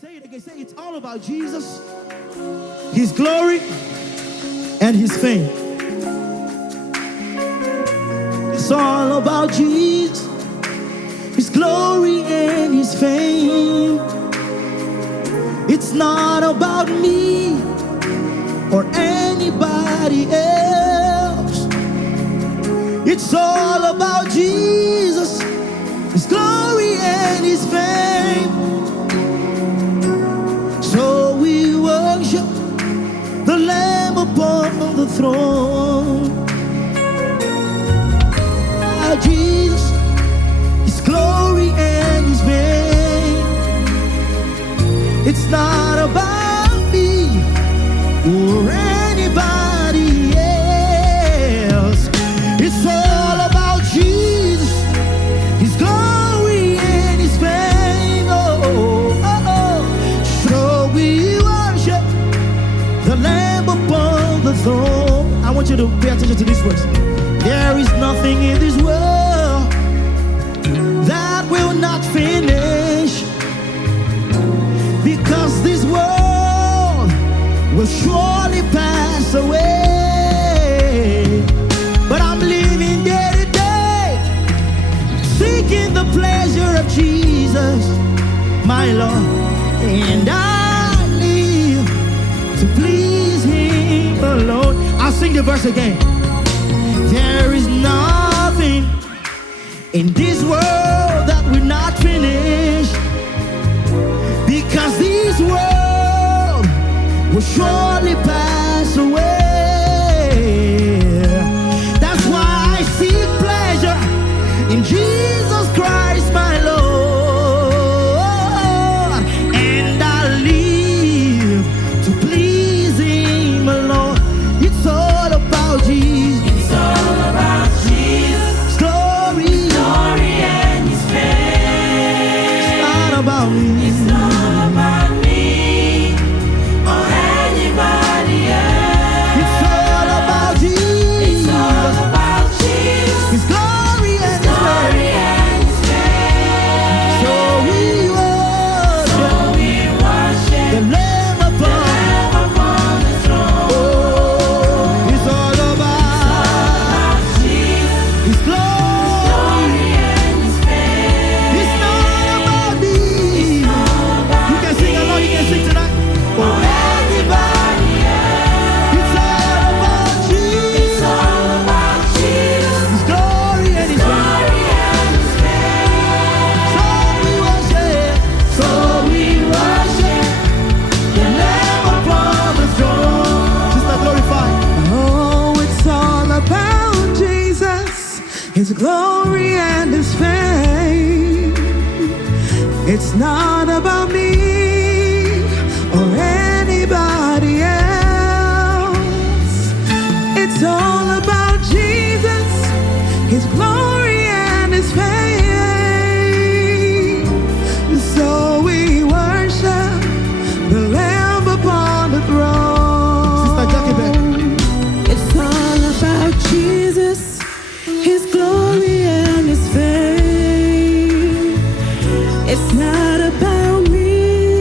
Say it again. Say it's all about Jesus, His glory, and His fame. It's all about Jesus, His glory, and His fame. It's not about me or anybody else. It's all about Jesus, His glory, and His fame. So we worship the Lamb upon the throne. Our Jesus, His glory and His fame. It's not about me or anybody else. It's all about Jesus, His glory and His fame. So we worship the Lamb upon the throne. I want you to pay attention to this verse. There is nothing in this world that will not finish, because this world will surely pass away. But I'm living day to day, seeking the pleasure of Jesus, my Lord, and I live to please Him alone. I'll sing the verse again. There is nothing in this world that will not finish, because this world will surely pass away. That's why I seek pleasure in Jesus Christ, my Lord, and I live to please Him alone. It's all about Jesus. It's all about Jesus. Glory, Glory and His fame. it's not about me. It's not about me or anybody else. It's all about Jesus. It's all about Jesus. His glory and His Glory fame. and His fame. So we worship the So we worship Lamb the upon. Lamb upon the throne. Oh, it's all about Jesus. His glory. Glory and His fame. It's not about me. You can sing along. You can sing tonight. Oh, Anybody else. it's all about Jesus. It's all about Jesus. His glory and His fame. Glory and His fame. So we worship. So we worship the Lamb upon the throne. Sister, glorify. Oh, it's all about Jesus, His glory and His fame. It's not about me or anybody else. It's all about Jesus, His glory and His fame. So we worship the Lamb upon the throne. Sister Jochebed. It's all about Jesus, His glory and His fame. It's not about me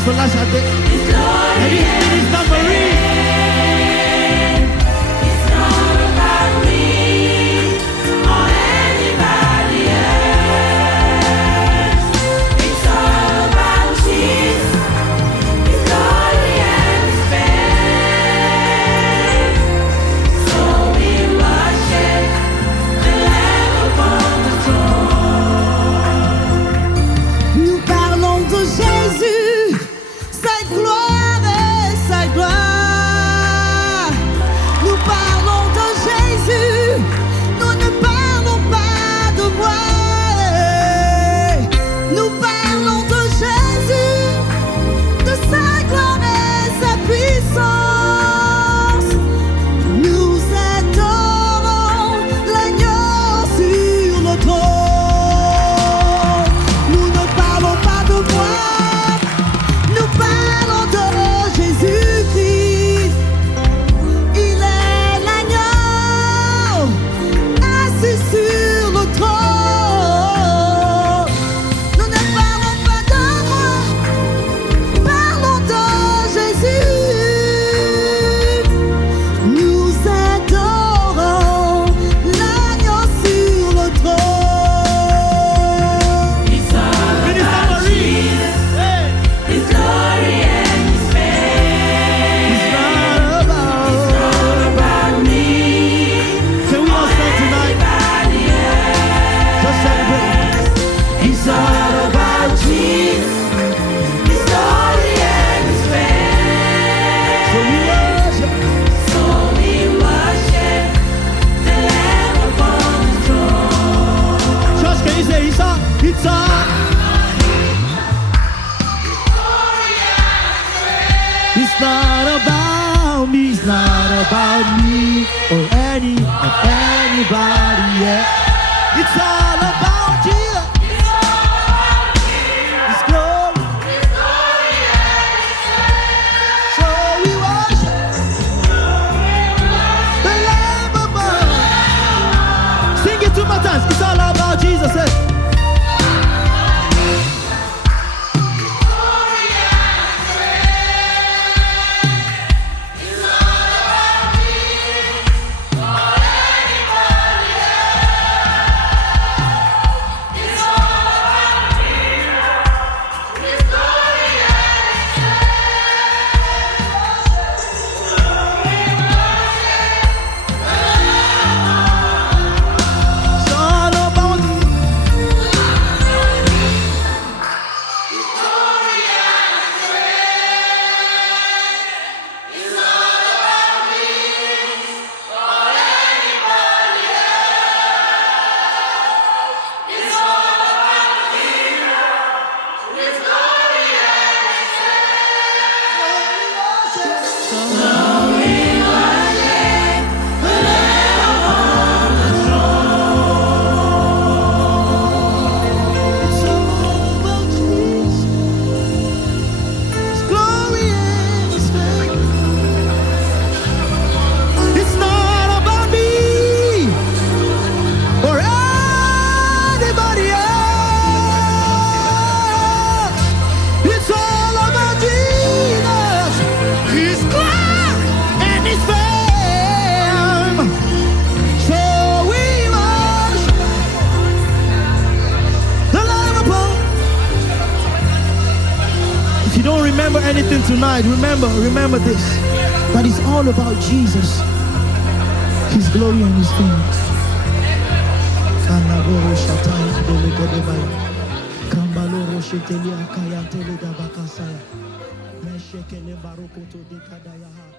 Miss Olashade. His glory And His and Minister Marie. it's not about me or anybody else. It's all about Jesus, His glory and His fame. So we worship the Lamb upon the throne. Nous parlons de Jésus, sa gloire et sa gloire. Nous parlons de Jésus, nous ne parlons pas de moi. Nous parlons de Jésus, de sa gloire et sa puissance. Nous adorons l'agneau sur le trône. Nous ne parlons pas de moi, nous parlons de Jésus-Christ. Il est l'agneau assis sur le trône. Nous ne parlons pas de moi, parlons de Jésus. Nous adorons l'agneau sur le trône. It's all Minister about Marie. Jesus, Hey. His glory and His fame. It's not about. All about me, Can we all stand tonight? anybody else. Just celebrate. It's all about Jesus, His glory and His fame. So we worship. So we worship the Lamb upon the throne. Church, can you say it's all? It's all. It's not about me. It's not about me or anybody. Yeah. It's all about Jesus. His glory. So we worship the Lamb above. Sing it 2 more times. It's all about Jesus. Eh? It's all about you. It's all about Jesus. His glory and His fame. It's not about me or anybody else. It's all about Jesus, His glory and His fame. So we worship the Lamb above. If you don't remember anything tonight, remember this. That is all about Jesus, His glory and His fame. Kanaboro shataya delegedebaya. Kambaloro shetelia kaya telegabakasaya. Meshekele barokoto dekadaya.